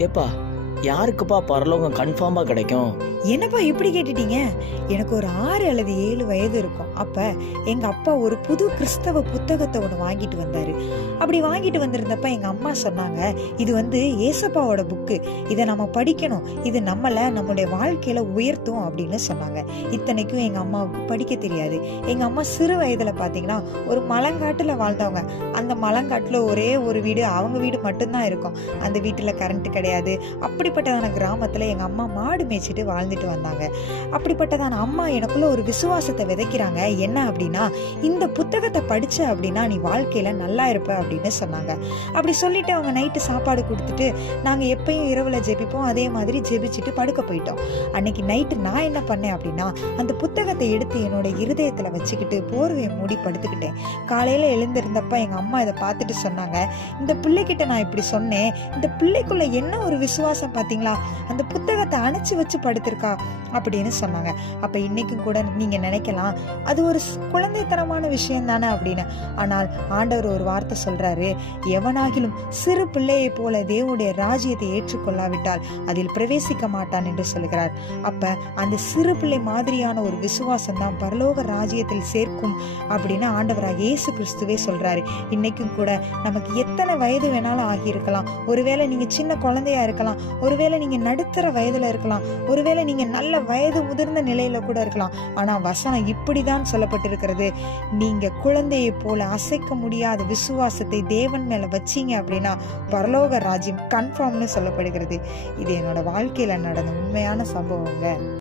ஏப்பா யாருக்குப்பா பரலோகம் கன்ஃபார்மாக கிடைக்கும்? என்னப்பா இப்படி கேட்டுட்டீங்க? எனக்கு ஒரு ஆறு அல்லது ஏழு வயது இருக்கும். அப்ப எங்க அப்பா ஒரு புது கிறிஸ்தவ புத்தகத்தை ஒன்று வாங்கிட்டு வந்தாரு. அப்படி வாங்கிட்டு வந்திருந்தப்ப எங்க அம்மா சொன்னாங்க இது வந்து ஏசப்பாவோட புக்கு இதை நம்ம படிக்கணும். இது நம்மளை நம்மளுடைய வாழ்க்கையில உயர்த்தும் அப்படின்னு சொன்னாங்க. இத்தனைக்கும் எங்க அம்மாவுக்கு படிக்க தெரியாது. எங்க அம்மா சிறு வயதுல பாத்தீங்கன்னா ஒரு மலங்காட்டுல வாழ்ந்தவங்க. அந்த மலங்காட்டுல ஒரே ஒரு வீடு அவங்க வீடு மட்டும்தான் இருக்கும். அந்த வீட்டுல கரண்ட் கிடையாது. அப்படி அப்படிப்பட்டதான கிராமத்தில் எங்கள் அம்மா மாடு மேய்ச்சிட்டு வாழ்ந்துட்டு வந்தாங்க. அப்படிப்பட்டதான அம்மா எனக்குள்ள ஒரு விசுவாசத்தை விதைக்கிறாங்க. என்ன அப்படின்னா இந்த புத்தகத்தை படித்த அப்படின்னா நீ வாழ்க்கையில் நல்லா இருப்ப அப்படின்னு சொன்னாங்க. அப்படி சொல்லிட்டு அவங்க நைட்டு சாப்பாடு கொடுத்துட்டு நாங்கள் எப்பயும் இரவில் ஜெபிப்போம். அதே மாதிரி ஜெபிச்சுட்டு படுக்க போயிட்டோம். அன்னைக்கு நைட்டு நான் என்ன பண்ணேன் அப்படின்னா அந்த புத்தகத்தை எடுத்து என்னோட இருதயத்தில் வச்சுக்கிட்டு போர்வையை மூடி படுத்துக்கிட்டேன். காலையில் எழுந்திருந்தப்ப எங்கள் அம்மா இதை பார்த்துட்டு சொன்னாங்க இந்த பிள்ளைகிட்ட நான் இப்படி சொன்னேன். இந்த பிள்ளைக்குள்ள என்ன ஒரு விசுவாசம் பார்த்தீங்களா அந்த புத்தகத்தை அணைச்சி வச்சு படுத்திருக்கா அப்படின்னு சொன்னாங்க. அப்ப இன்னைக்கும் கூட நீங்க நினைக்கலாம் அது ஒரு குழந்தைத்தனமான விஷயம் தானே அப்படின்னு. ஆனால் ஆண்டவர் ஒரு வார்த்தை சொல்றாரு எவனாகிலும் சிறு பிள்ளையை போல தேவனுடைய ராஜ்யத்தை ஏற்றுக்கொள்ளாவிட்டால் அதில் பிரவேசிக்க மாட்டான் என்று சொல்கிறார் அப்ப அந்த சிறு பிள்ளை மாதிரியான ஒரு விசுவாசம் தான் பரலோக ராஜ்யத்தில் சேர்க்கும் அப்படின்னு ஆண்டவராக இயேசு கிறிஸ்துவே சொல்றாரு. இன்னைக்கும் கூட நமக்கு எத்தனை வயது வேணாலும் ஆகியிருக்கலாம். ஒருவேளை நீங்கள் சின்ன குழந்தையா இருக்கலாம் ஒருவேளை நீங்கள் நடுத்தர வயதில் இருக்கலாம். ஒருவேளை நீங்கள் நல்ல வயது முதிர்ந்த நிலையில் கூட இருக்கலாம். ஆனால் வசனம் இப்படி தான் சொல்லப்பட்டிருக்கிறது. நீங்கள் குழந்தையை போல அசைக்க முடியாத விசுவாசத்தை தேவன் மேலே வச்சீங்க அப்படின்னா பரலோக ராஜ்யம் கன்ஃபார்ம்னு சொல்லப்படுகிறது. இது என்னோட வாழ்க்கையில் நடந்த உண்மையான சம்பவங்க.